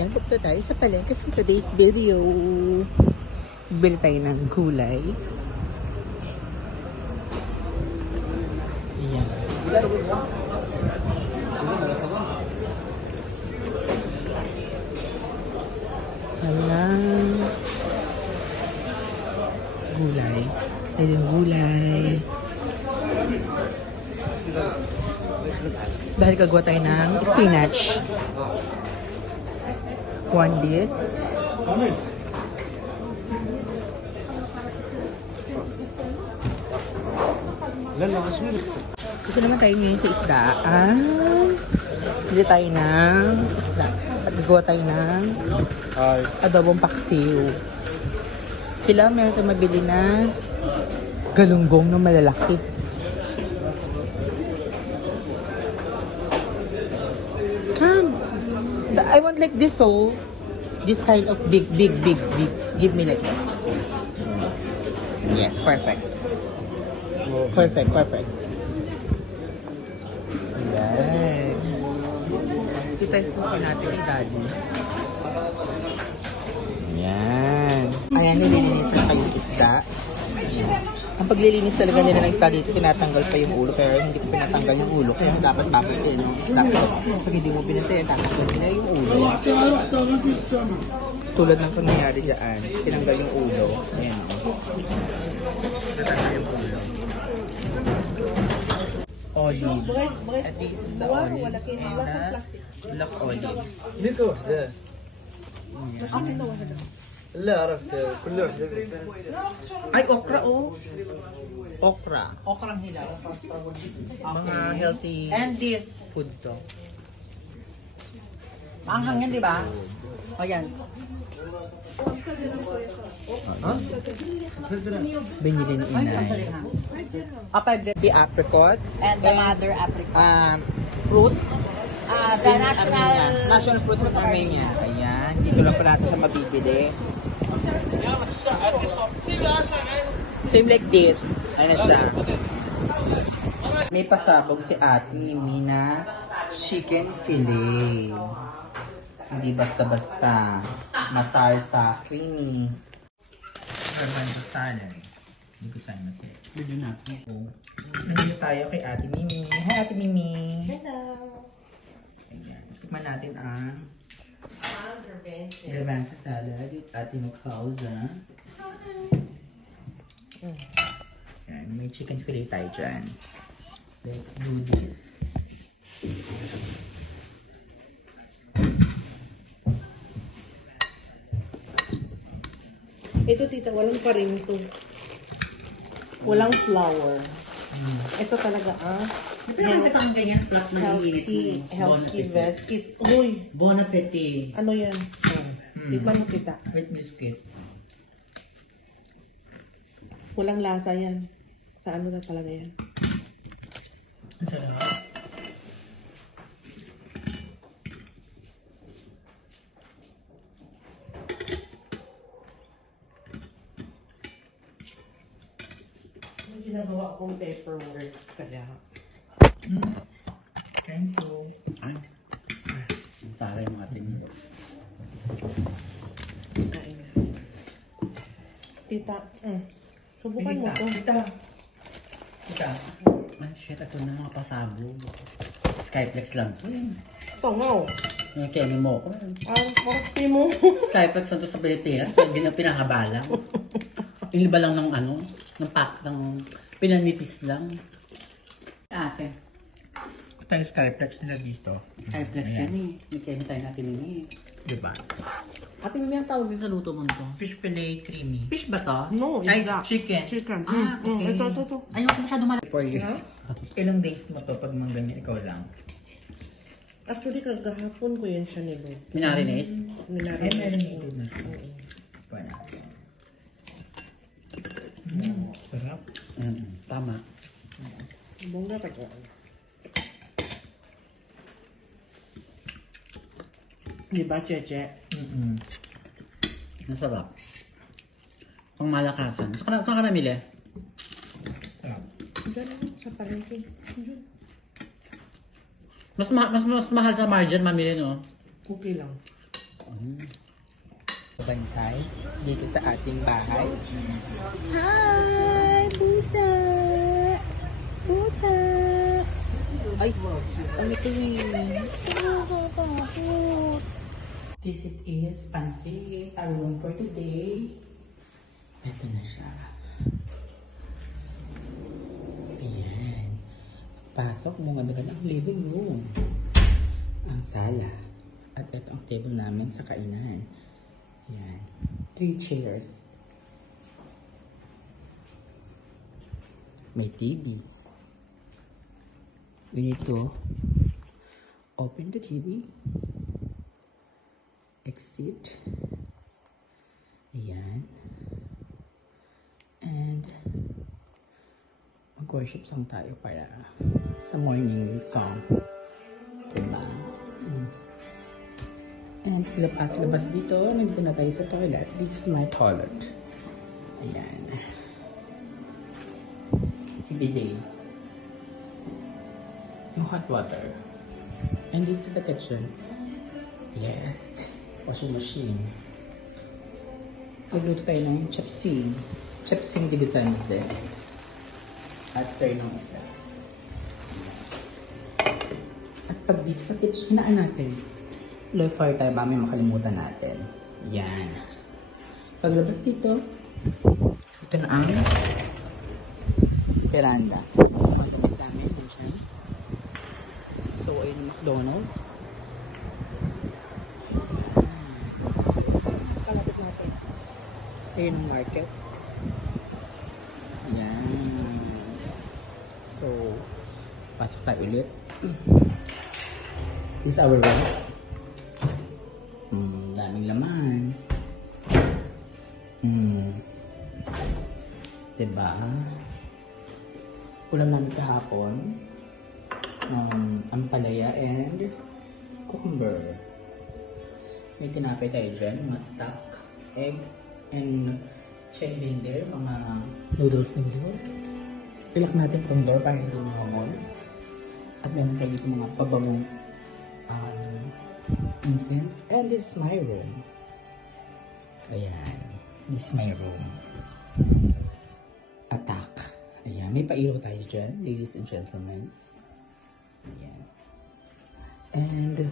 Yan, dito tayo sa palengke for today's video. Bili tayo ng gulay. Ayan. Ayan. Gulay. Ayan gulay. Dahil kagawa tayo ng spinach. One dish. Dito naman tayo ngayon sa isdaan. Bili tayo ng isda. At gagawa tayo ng adobong paksiw. Sila meron tayong mabili na galunggong na malalaki. Come. I want like this, so this kind of big. Give me like that. Yes, perfect. Perfect. Yes. I-test natin yung daddy. Yan. Ayan, nililinis na kayo yung isda. Ang paglilinis talaga nila ng isda dito, tinatanggal pa yung ulo. Pero hindi ko pinatanggal yung ulo. Kaya dapat papitin yung isda. Pag hindi mo pinatay, tatanggal nila yung ulo. Tulad ng pangyayari dyan, tinanggal yung ulo. Ayan. Tinatanggal yung ulo. Olive. And this is the olive. Black olive. نيكو وحده لا عرفت كله وحده Ay, okra oh. Okra. Okrang hilaw. Mga healthy And this. food to. Maanghang yan, di ba? O yan. Binili ni Inay. The apricot. And the mother apricot. Fruits. The national fruits ng Armenia. Ayan. Dito lang pala siya mabibili. Same like this. Ayan na siya. May pasabog si Ate Mimi na chicken fillet. Hindi basta-basta. Masarsa, creamy. Garbanzo salad. Hindi ko sa'yo masip. Bili natin. Nandito tayo kay Ate Mimi. Hi, Ate Mimi. Hello. Ayan. Tikman natin ang garbanzo salad with Ate Mukauza. Ayan. May chicken fillet tayo dyan. Let's do this. Ito tita, walang parinto. Walang flour. Ito talaga Pero kung kasama ganyan, flat na healthy biscuit. Uy, Bon appetit. ano yan? Tikman mo tita. With biscuit. Walang lasa yan. Sa ano na talaga yan? Ang sarap. May ginagawa akong paperworks kaya. Thank you. Ay. Ang taray mga ating. Kain na. Tita, subukan mo to. Tita. Ay, shit. Ito na mga pasabog. Skyplex lang to eh. Tungaw. Yung kemi mo ko. Ang korte mo. Skyplex lang to sa Pilipinas. Kaya hindi na pinahabalang. Iniba lang ng ano, ng pack, ng pinanipis lang. Ate, Tayo Skyplex nila dito. Skyplex yan eh. May kemi tayo natin eh. Diba? Ate, may tawag din sa luto mo nito. Fish fillet creamy. Fish ba to? No, Ay, isda. chicken. Chicken. Ah, okay. Ito. Ayoko masyado malaki. 4 years. Ilang days mo to pag mga ganyan ikaw lang? Actually, kagahapon ko yan siya nilo. Minarinate? Ay, marinated na siya. Wala. Sarap. Tama. Bongga pa ko. Diba, Cheche? Masarap. Pang malakasan. Saan ka namili? Sarap. Diyan, sa palengke. Diyan. Mas mahal sa margin mamili, no? Okay lang. Bantay dito sa ating bahay. Hi! Pusa! Pusa! Ay! Ang ituwin! This it is Pansit, our room for today. Ito na siya. Ayan. Pasok mo nga ang living room. Ang sala. At ito ang table namin sa kainan. Ayan. 3 chairs. May TV. We need to open the TV. Exit. Ayan. And mag-worship song tayo para sa morning song. Diba? And labas dito. Nandito na tayo sa toilet. This is my toilet. Ayan. Bidet. Yung hot water. And this is the kitchen. Yes. Washing machine. Magluto tayo ng chapsing. Chapsing dibisanse. After ng isla. At pag dito sa kitchen, hinaan natin. Low fire tayo ba may makalimutan natin. Yan. Paglabas dito, ito na ang veranda. Mga gamit namin dyan. So, ayun McDonald's. Kalapit natin. Ayun ang market. Yan. So, pasok tayo ulit. This is our room. Daming laman. Diba? Ulam namin kahapon. Ampalaya and cucumber. May tinapay tayo dyan. Mga stock, egg, and chicken in there. Mga noodles. Ilak natin itong door para hindi mamamol. At meron tayo dito mga pababong incense. And this is my room. Ayan. This is my room. Attack. Ayan. May pailaw tayo dyan, ladies and gentlemen. Ayan. And